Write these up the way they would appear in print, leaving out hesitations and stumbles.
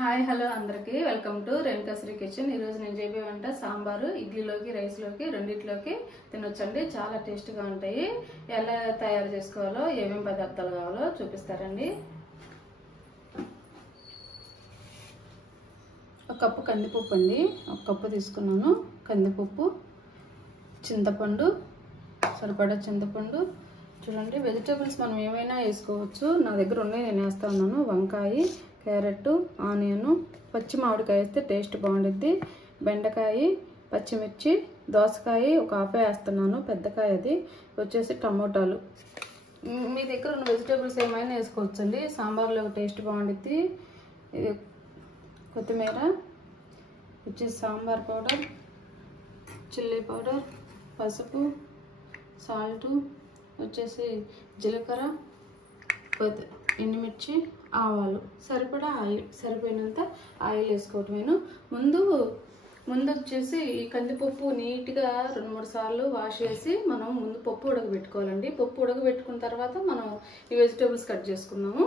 Hi hello అందరికీ welcome to రేణుకాశ్రీ kitchen. ఈరోజు నేను చెప్పే వంట సాంబారు. ఇడ్లీలోకి రైస్లోకి రెండిట్లోకి తినొచ్చండి. చాలా టేస్ట్గా ఉంటాయి. ఎలా తయారు చేసుకోవాలో ఏమేమి పదార్థాలు కావాలో చూపిస్తారండి. ఒక కప్పు కందిపప్పు అండి, ఒక కప్పు తీసుకున్నాను. కందిపప్పు, చింతపండు, సరిపడా చింతపండు. చూడండి, వెజిటేబుల్స్ మనం ఏమైనా వేసుకోవచ్చు. నా దగ్గర ఉన్నాయి, నేను వేస్తా ఉన్నాను. వంకాయ, క్యారెట్, ఆనియన్, పచ్చి మామిడికాయ వేస్తే టేస్ట్ బాగుంటుంది. బెండకాయ, పచ్చిమిర్చి, దోసకాయ ఒక హాఫ్ వేస్తున్నాను, పెద్దకాయ అది వచ్చేసి టమోటాలు. మీ దగ్గర ఉన్న వెజిటేబుల్స్ ఏమైనా వేసుకోవచ్చండి. సాంబార్లో టేస్ట్ బాగుంటుంది. కొత్తిమీర వచ్చేసి సాంబార్ పౌడర్, చిల్లీ పౌడర్, పసుపు, సాల్ట్ వచ్చేసి జీలకర్ర, ఎండుమిర్చి, ఆవాలు, సరిపడా ఆయిల్, సరిపోయినంత ఆయిల్ వేసుకోవటమేను. ముందు వచ్చేసి ఈ కందిపప్పు నీట్గా 2-3 సార్లు వాష్ చేసి మనం ముందు పప్పు ఉడకబెట్టుకోవాలండి. పప్పు ఉడకబెట్టుకున్న తర్వాత మనం ఈ వెజిటేబుల్స్ కట్ చేసుకుందాము.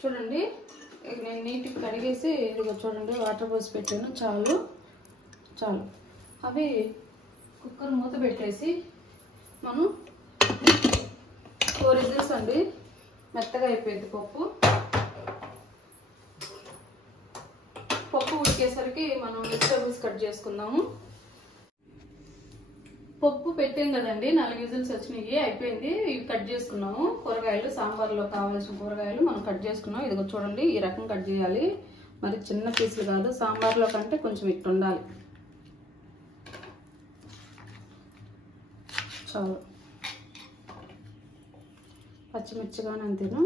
చూడండి, నేను నీట్గా కడిగేసి ఇదిగో చూడండి వాటర్ పోసి పెట్టాను. చాలు అవి కుక్కర్ మూత పెట్టేసి మనం 4 విజిల్స్ అండి, మెత్తగా అయిపోయింది పప్పు ఉడికేసరికి మనం వెజిటేబుల్స్ కట్ చేసుకుందాము. పప్పు పెట్టాం కదండి, 4 విజిల్స్ వచ్చినాయి, అయిపోయింది. ఇవి కట్ చేసుకున్నాము. కూరగాయలు, సాంబార్లో కావాల్సిన కూరగాయలు మనం కట్ చేసుకున్నాం. ఇదిగో చూడండి, ఈ రకం కట్ చేయాలి. మరి చిన్న పీసులు కాదు, సాంబార్లో కంటే కొంచెం ఇట్టు ఉండాలి. చాలు. పచ్చిమిర్చిగానే అంతేను.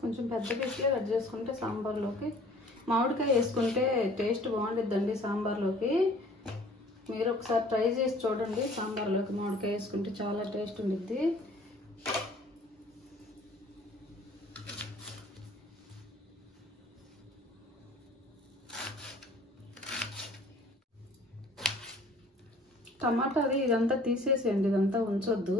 కొంచెం పెద్ద పీసులే కట్ చేసుకుంటే సాంబార్లోకి. మామిడికాయ వేసుకుంటే టేస్ట్ బాగుంటుందండి సాంబార్లోకి. మీరు ఒకసారి ట్రై చేసి చూడండి. సాంబార్లోకి మామిడికాయ వేసుకుంటే చాలా టేస్ట్ ఉంటుంది. టమాటాది ఇదంతా తీసేసేయండి, ఇదంతా ఉంచొద్దు.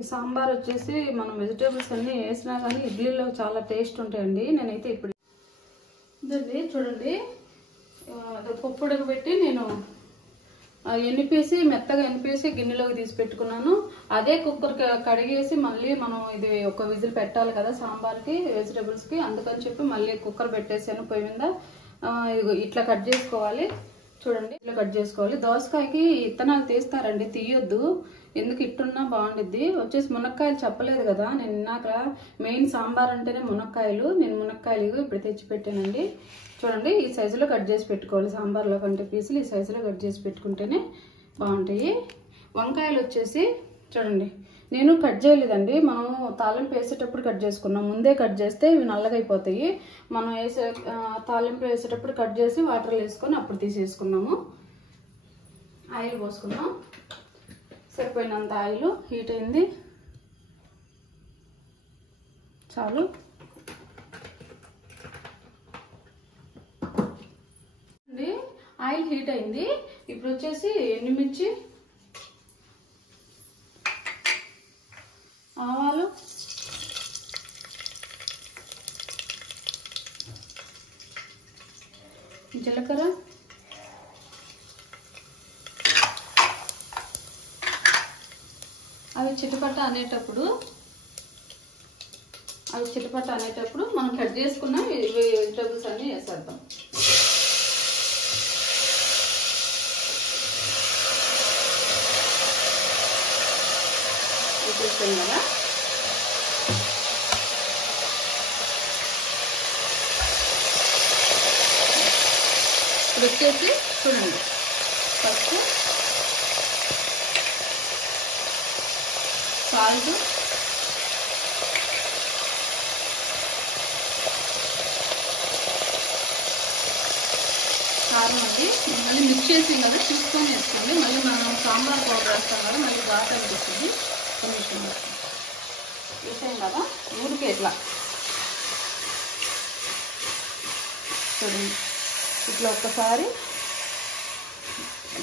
ఈ సాంబార్ వచ్చేసి మనం వెజిటేబుల్స్ అన్నీ వేసినా కానీ ఇడ్లీలో చాలా టేస్ట్ ఉంటాయండి. నేనైతే ఇప్పుడు ఇదండి చూడండి, పప్పు ఉడకబెట్టి నేను మెత్తగా ఎనిపేసి గిన్నెలోకి తీసి పెట్టుకున్నాను. అదే కుక్కర్ కడిగేసి మళ్ళీ మనం ఇది ఒక విజిల్ పెట్టాలి కదా సాంబార్కి, వెజిటేబుల్స్కి. అందుకని చెప్పి మళ్ళీ కుక్కర్ పెట్టేసాను పొయ్యి మీద. ఇట్లా కట్ చేసుకోవాలి. చూడండి, ఇట్లా కట్ చేసుకోవాలి. దోసకాయకి ఇత్తనాలు తీస్తారండి, తీయొద్దు. ఎందుకు ఇట్టున్నా బాగుండిద్ది. వచ్చేసి మునక్కాయలు చెప్పలేదు కదా నేను ఇందాక. మెయిన్ సాంబార్ అంటేనే మునక్కాయలు. నేను మునక్కాయలు ఇప్పుడు తెచ్చి పెట్టానండి. చూడండి, ఈ సైజులో కట్ చేసి పెట్టుకోవాలి. సాంబార్లో కంటే పీసులు ఈ సైజులో కట్ చేసి పెట్టుకుంటేనే బాగుంటాయి. వంకాయలు వచ్చేసి చూడండి, నేను కట్ చేయలేదండి. మనం తాలింపు వేసేటప్పుడు కట్ చేసుకున్నాం. ముందే కట్ చేస్తే ఇవి నల్లగా అయిపోతాయి. మనం తాలింపు వేసేటప్పుడు కట్ చేసి వాటర్లో వేసుకొని అప్పుడు తీసేసుకున్నాము. ఆయిల్ పోసుకున్నాం. సరిపోయినంత ఆయిల్ హీట్ అయింది. చాలు. ఆయిల్ హీట్ అయింది. ఇప్పుడు వచ్చేసి ఎండుమిర్చి, ఆవాలు, జీలకర్ర, అవి చిటపట అనేటప్పుడు మనం కట్ చేసుకున్న వెజిటేబుల్స్ అన్నీ వేసేద్దాం. వేసేస్తాం కదా. ఇప్పుడు వచ్చేసి చూడండి, ఫస్ట్ సాల్ట్, కారం అండి. మళ్ళీ మిక్స్ చేసి కదా చూసుకొని వేసుకోండి. మళ్ళీ మనం సాంబార్ పౌడర్ వేస్తాం కదా, మళ్ళీ ఘాట్ అనిపిస్తుంది. కదా, ఊరికే ఇట్లా చూడండి, ఇట్లా ఒక్కసారి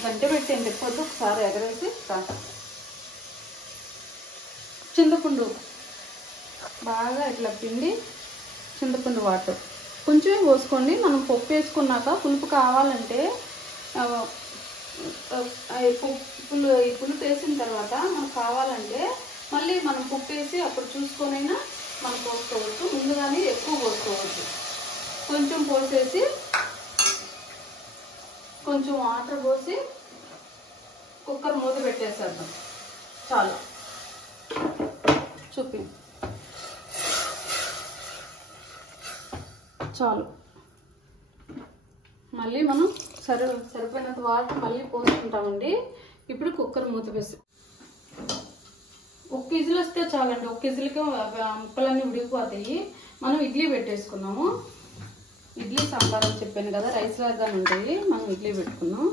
గంట పెట్టి తిప్పొద్దు, ఒకసారి ఎగరేసి చింతపండు బాగా ఇట్లా పిండి, చింతపండు వాటర్ కొంచెమే పోసుకోండి. మనం పప్పు వేసుకున్నాక పులుపు కావాలంటే ఈ పులుపు వేసిన తర్వాత మనకు కావాలంటే మళ్ళీ మనం పప్పు వేసి అప్పుడు చూసుకొనైనా మనం పోసుకోవచ్చు. ముందుగానే ఎక్కువ పోసుకోవచ్చు. కొంచెం పోసేసి కొంచెం వాటర్ పోసి కుక్కర్ మూత పెట్టేసేద్దాం. చాలు, చూపి చాలు. మళ్ళీ మనం సరిపోయినంత వాటర్ మళ్ళీ పోసుకుంటామండి. ఇప్పుడు కుక్కర్ మూత వేసి 1 విజిల్ వస్తే చాలండి. 1 విజిల్కి ముక్కలన్నీ ఉడికిపోతాయి. మనం ఇడ్లీ పెట్టేసుకున్నాము. ఇడ్లీ సాంబార్ అని చెప్పాను కదా, రైస్ లాగానే ఉంటాయి. మనం ఇడ్లీ పెట్టుకున్నాం.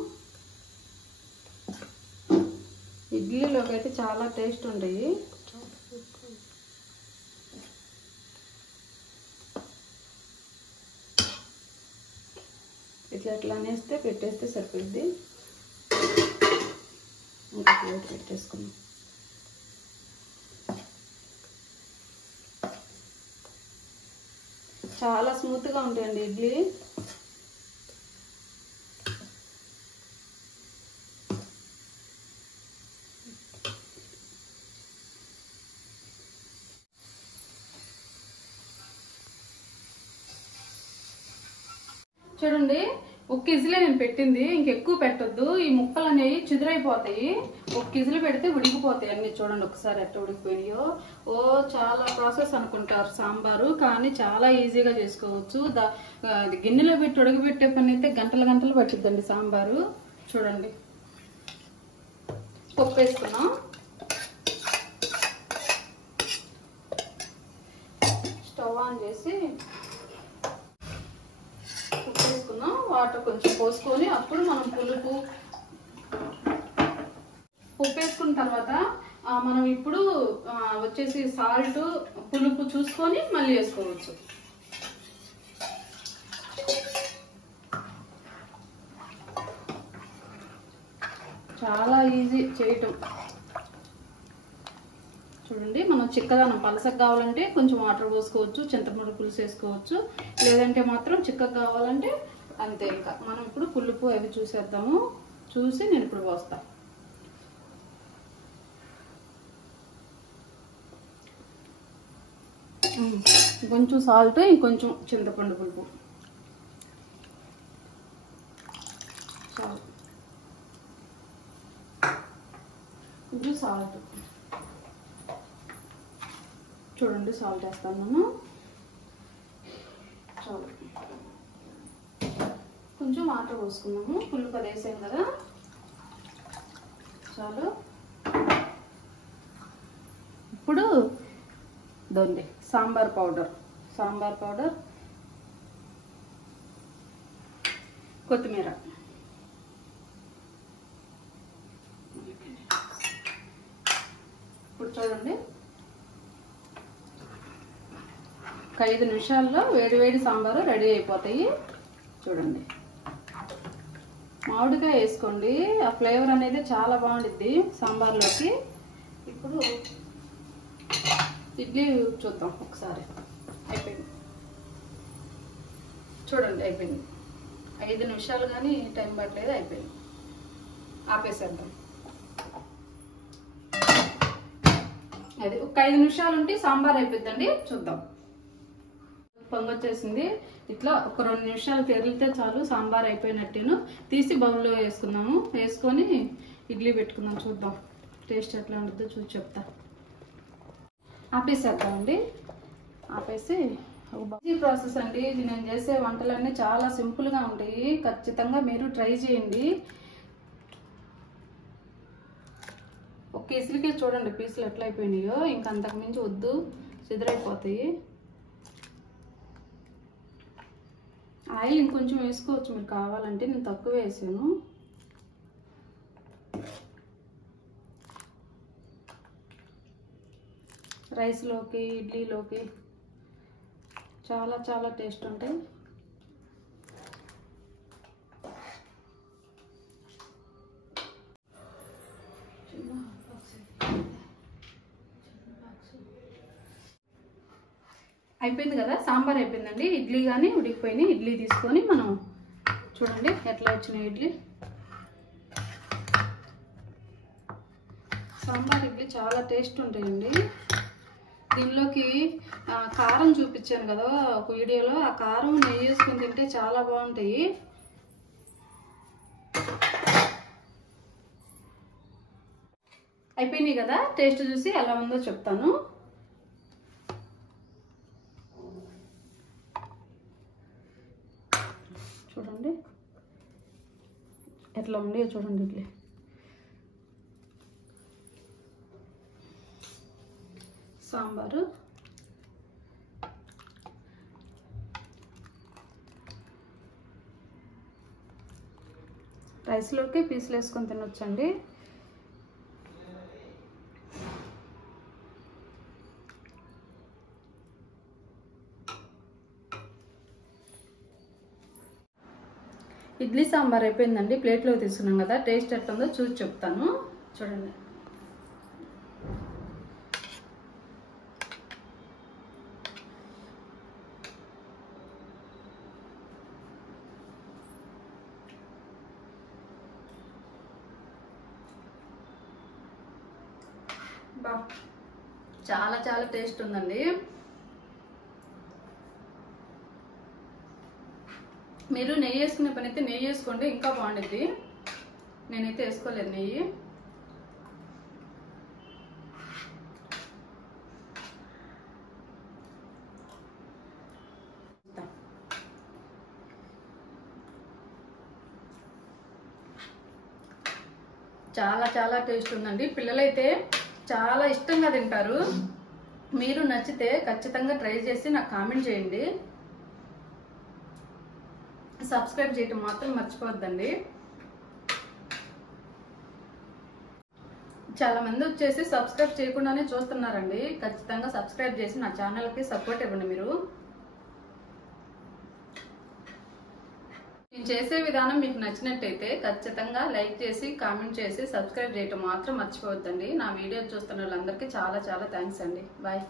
ఇడ్లీలోకి అయితే చాలా టేస్ట్ ఉంటాయి. ఇట్లా అనేస్తే పెట్టేస్తే సరిపోద్ది. ఇంకా ప్లేట్ పెట్టేసుకున్నాం. చాలా స్మూత్గా ఉంటాయండి ఇడ్లీ. చూడండి, 1 విజిలే నేను పెట్టింది, ఇంకెక్కువ పెట్టొద్దు. ఈ ముక్కలు అనేవి చిదురైపోతాయి. 1 విజిల్ పెడితే ఉడికిపోతాయి అన్ని. చూడండి ఒకసారి ఎట్లా ఉడికిపోయినాయో. చాలా ప్రాసెస్ అనుకుంటారు సాంబారు, కానీ చాలా ఈజీగా చేసుకోవచ్చు. గిన్నెలో పెట్టి ఉడకబెట్టే పని అయితే గంటలు గంటలు పట్టిద్దండి సాంబారు. చూడండి, పప్పు వేసుకున్నాం. స్టవ్ ఆన్ చేసి వేసుకున్నాం. వాటర్ కొంచెం పోసుకొని అప్పుడు మనం ఉప్పు వేసుకున్న తర్వాత మనం ఇప్పుడు వచ్చేసి సాల్ట్, పులుపు చూసుకొని మళ్ళీ వేసుకోవచ్చు. చాలా ఈజీ చేయటం. చూడండి, మనం చిక్కదనం పలసగా కావాలంటే కొంచెం వాటర్ పోసుకోవచ్చు, చింతపండు పులుసు వేసుకోవచ్చు. లేదంటే మాత్రం చిక్కగా కావాలంటే అంతే. ఇంకా మనం ఇప్పుడు పులుపు అవి చూసేద్దాము. చూసి నేను ఇప్పుడు పోస్తా. కొంచెం సాల్ట్, ఇంకొంచెం చింతపండు పులుపు చాలు. ఇది సాల్ట్ చూడండి, సాల్ట్ వేస్తాను నేను. చాలు, కొంచెం వాటర్ పోసుకున్నాము. పులుపు అది వేసాం కదా, చాలు. ఇప్పుడు దొండి సాంబార్ పౌడర్, కొత్తిమీర, ఇప్పుడు చూడండి, 5 నిమిషాల్లో వేడి సాంబారు రెడీ అయిపోతాయి. చూడండి, మామిడికాయ వేసుకోండి, ఆ ఫ్లేవర్ అనేది చాలా బాగుంటుంది సాంబార్లోకి. ఇప్పుడు ఇడ్లీ చూద్దాం ఒకసారి. అయిపోయింది, చూడండి అయిపోయింది. 5 నిమిషాలు కానీ టైం పట్టలేదు, అయిపోయింది. ఆపేసేద్దాం. అది ఒక 5 నిమిషాలు ఉంటే సాంబార్ అయిపోద్దండి. చూద్దాం. పొంగొచ్చేసింది. ఇట్లా ఒక 2 నిమిషాలు తెరిలితే చాలు, సాంబార్ అయిపోయినట్టేను. తీసి బౌల్లో వేసుకుందాము. వేసుకొని ఇడ్లీ పెట్టుకుందాం. చూద్దాం టేస్ట్ ఎట్లా ఉంటుందో చూసి చెప్తా. ఆపేసేద్దామండి. ఆపేసి ఈజీ ప్రాసెస్ అండి. ఇది నేను చేసే వంటలన్నీ చాలా సింపుల్గా ఉంటాయి. ఖచ్చితంగా మీరు ట్రై చేయండి. ఒక ఇసులకి చూడండి పీసులు ఎట్లా అయిపోయినాయో. ఇంకా అంతకు మించి వద్దు, సిద్ధరైపోతాయి. ఆయిల్ ఇంకొంచెం వేసుకోవచ్చు మీరు కావాలంటే, నేను తక్కువ వేసాను. రైస్లోకి ఇడ్లీలోకి చాలా చాలా టేస్ట్ ఉంటాయి. అయిపోయింది కదా, సాంబార్ అయిపోయిందండి. ఇడ్లీ కానీ ఉడికిపోయినాయి. ఇడ్లీ తీసుకొని మనం చూడండి ఎట్లా వచ్చినాయి ఇడ్లీ. సాంబార్ ఇడ్లీ చాలా టేస్ట్ ఉంటాయండి. దీనిలోకి కారం చూపించాను కదా ఒక వీడియోలో, ఆ కారం నెయ్యి వేసుకుని తింటే చాలా బాగుంటాయి. అయిపోయినాయి కదా, టేస్ట్ చూసి ఎలా ఉందో చెప్తాను. చూడండి ఎట్లా ఉంది చూడండి ఇడ్లీ. సాంబారు రైస్లోకి పీసులు వేసుకొని తినొచ్చండి. ఇడ్లీ సాంబార్ అయిపోయిందండి. ప్లేట్లో తీసుకున్నాం కదా, టేస్ట్ ఎట్లుందో చూసి చెప్తాను. చూడండి చాలా చాలా టేస్ట్ ఉందండి. మీరు నెయ్యి వేసుకునే పని అయితే నెయ్యి వేసుకోండి, ఇంకా బాగుంటుంది. నేనైతే వేసుకోలేదు నెయ్యి. చాలా చాలా టేస్ట్ ఉందండి. పిల్లలైతే చాలా ఇష్టంగా తింటారు. మీరు నచ్చితే ఖచ్చితంగా ట్రై చేసి నాకు కామెంట్ చేయండి. సబ్స్క్రైబ్ చేయటం మాత్రం మర్చిపోవద్దండి. చాలా మంది వచ్చేసి సబ్స్క్రైబ్ చేయకుండానే చూస్తున్నారండి. ఖచ్చితంగా సబ్స్క్రైబ్ చేసి నా ఛానల్కి సపోర్ట్ ఇవ్వండి. మీరు నేను చేసే విధానం మీకు నచ్చినట్టయితే ఖచ్చితంగా లైక్ చేసి కామెంట్ చేసి సబ్స్క్రైబ్ చేయటం మాత్రం మర్చిపోవద్దండి. నా వీడియో చూస్తున్న వాళ్ళందరికీ చాలా చాలా థ్యాంక్స్ అండి. బాయ్.